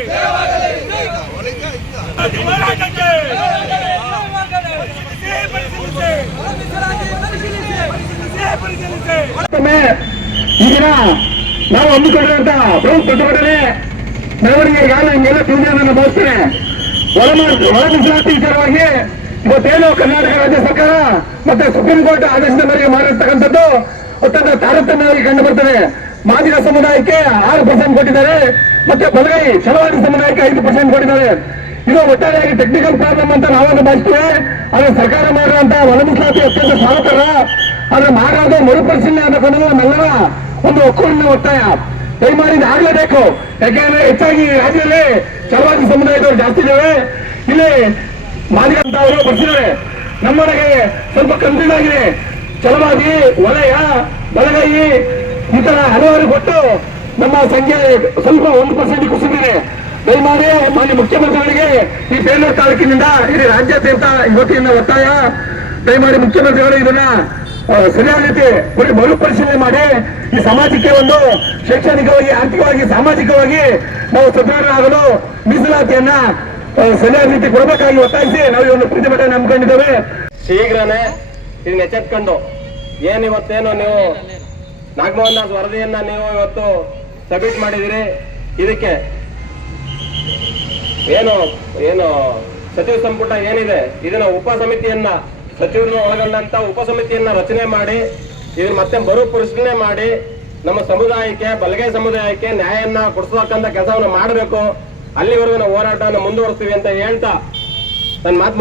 ಈ ದಿನ ನಾವು ಹಮ್ಮಿಕೊಂಡಿರುವಂತ ಬೃಹತ್ ಪ್ರತಿಭಟನೆ ಮೆರವಣಿಗೆಗಾಲ ಹಿಂಗೆಲ್ಲ ತಿಳಿಯೋದನ್ನು ಭಾವಿಸ್ತೇನೆ. ಒಳ ಮೀಸಲಾತಿ ವಿಚಾರವಾಗಿ ಇವತ್ತೇನು ಕರ್ನಾಟಕ ರಾಜ್ಯ ಸರ್ಕಾರ ಮತ್ತೆ ಸುಪ್ರೀಂ ಕೋರ್ಟ್ ಆದೇಶದ ಮೇರೆಗೆ ಮಾಡಿರ್ತಕ್ಕಂಥದ್ದು ಅತ್ಯಂತ ತಾರತಮ್ಯವಾಗಿ ಕಂಡು ಬರ್ತದೆ. ಮಾದಿಗ ಸಮುದಾಯಕ್ಕೆ 6% ಕೊಟ್ಟಿದ್ದಾರೆ, ಮತ್ತೆ ಬಲಗೈ ಛಲವಾದಿ ಸಮುದಾಯಕ್ಕೆ 5% ಕೊಟ್ಟಿದ್ದಾರೆ. ಇದು ಒಟ್ಟಾರೆಯಾಗಿ ಟೆಕ್ನಿಕಲ್ ಪ್ರಾಬ್ಲಮ್ ಅಂತ ನಾವನ್ನು ಭಾವಿಸ್ತೇವೆ. ಆದ್ರೆ ಸರ್ಕಾರ ಮಾಡಿರುವಂತಹ ಒಳ ಮೀಸಲಾತಿ ಅತ್ಯಂತ ಸ್ವಾಗತಾರ್ಹ. ಆದ್ರೆ ಮಾಡೋದು ಮರುಪರಿಶೀಲನೆ ಅನ್ನೋದು ನಮ್ಮೆಲ್ಲರ ಒಂದು ಒಕ್ಕೂರಿನ ಒತ್ತಾಯ. ದಯಮಾಡಿ ಆಗ್ಲೇಬೇಕು. ಯಾಕೆಂದ್ರೆ ಹೆಚ್ಚಾಗಿ ರಾಜ್ಯದಲ್ಲಿ ಛಲವಾದಿ ಸಮುದಾಯದವರು ಜಾಸ್ತಿ ಇದ್ದೇವೆ. ಇಲ್ಲಿ ಮಾದಿಗ ಅಂತ ಅವರು ಬರ್ತಿದ್ದಾರೆ. ನಮ್ಮೊಳಗೆ ಸ್ವಲ್ಪ ಕನ್ಫ್ಯೂಸ್ ಆಗಿದೆ. ಛಲವಾದಿ, ವಲಯ, ಬಲಗೈ ಈ ತರ ಹಲವಾರು ಕೊಟ್ಟು ನಮ್ಮ ಸಂಖ್ಯೆ ಸ್ವಲ್ಪ 1% ಕುಸಿದಿದೆ. ದಯಮಾಡಿ ಮಾನ್ಯ ಮುಖ್ಯಮಂತ್ರಿಗಳಿಗೆ ಈ ಬೇಲೂರು ತಾಲೂಕಿನಿಂದ ಇಡೀ ರಾಜ್ಯಾದ್ಯಂತ ಇವತ್ತಿನ ಒತ್ತಾಯ. ದಯಮಾಡಿ ಮುಖ್ಯಮಂತ್ರಿಗಳು ಇದನ್ನ ಸರಿಯಾದ ರೀತಿ ಮರುಪರಿಶೀಲನೆ ಮಾಡಿ ಈ ಸಮಾಜಕ್ಕೆ ಒಂದು ಶೈಕ್ಷಣಿಕವಾಗಿ, ಆರ್ಥಿಕವಾಗಿ, ಸಾಮಾಜಿಕವಾಗಿ ನಾವು ಸದೃಢರಾಗಲು ಮೀಸಲಾತಿಯನ್ನ ಸರಿಯಾದ ರೀತಿ ಕೊಡಬೇಕಾಗಿ ಒತ್ತಾಯಿಸಿ ನಾವು ಈ ಒಂದು ಪ್ರತಿಭಟನೆ ಹಮ್ಮಿಕೊಂಡಿದ್ದೇವೆ. ಶೀಘ್ರನೇ ಇದನ್ನ ಎಚ್ಚೆತ್ಕೊಂಡು ಇವತ್ತೇನು ನೀವು ನಾಗಮೋಹನ್ ದಾಸ್ ವರದಿಯನ್ನ ನೀವು ಇವತ್ತು ಸಬ್ಮಿಟ್ ಮಾಡಿದಿರಿ. ಇದಕ್ಕೆ ಏನು ಸಚಿವ ಸಂಪುಟ ಏನಿದೆ ಇದನ್ನ ಉಪಸಮಿತಿಯನ್ನ ಸಚಿವರನ್ನ ಒಳಗೊಂಡಂತ ಉಪಸಮಿತಿಯನ್ನ ರಚನೆ ಮಾಡಿ ಇದನ್ನ ಮತ್ತೆ ಮರುಪರಿಶೀಲನೆ ಮಾಡಿ ನಮ್ಮ ಸಮುದಾಯಕ್ಕೆ, ಬಲಗೈ ಸಮುದಾಯಕ್ಕೆ ನ್ಯಾಯವನ್ನ ಕೊಡಿಸತಕ್ಕಂತ ಕೆಲಸವನ್ನು ಮಾಡಬೇಕು. ಅಲ್ಲಿವರೆಗೂ ನಾವು ಹೋರಾಟವನ್ನು ಮುಂದುವರಿಸ್ತೀವಿ ಅಂತ ಹೇಳ್ತಾ ನನ್ನ ಮಾತು